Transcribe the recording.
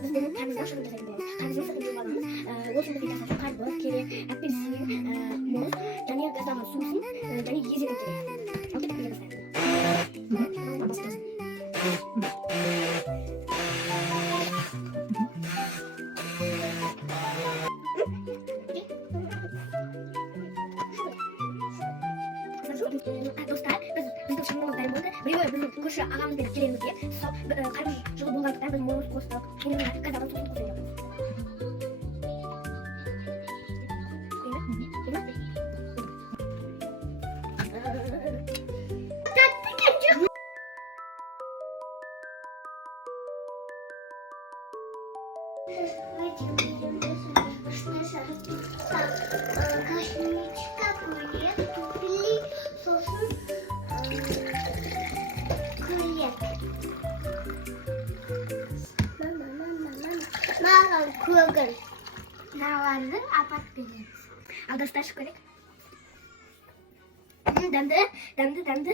біздің қарбыздан шығын жасайтын боламыз. Қарбыздың шығын аламыз. Ол шығынды жасап қарбыз, керек, апельсин, мұз, және газдалған сусын, және езетін керек. Ал кетіп келе бастаймыз. Достар, біздің шығынымыз дайын болды. Біреуі біздің көрші ағамызбен келемізге қарбыз жылы болғандықтан біз мұз қостық. Енді газдалған сусын қосып Кашличка будет, купили сосын крылья. Маған көгін. Мыналарды апат береміз. Ал достар, көрейік. Дәмді.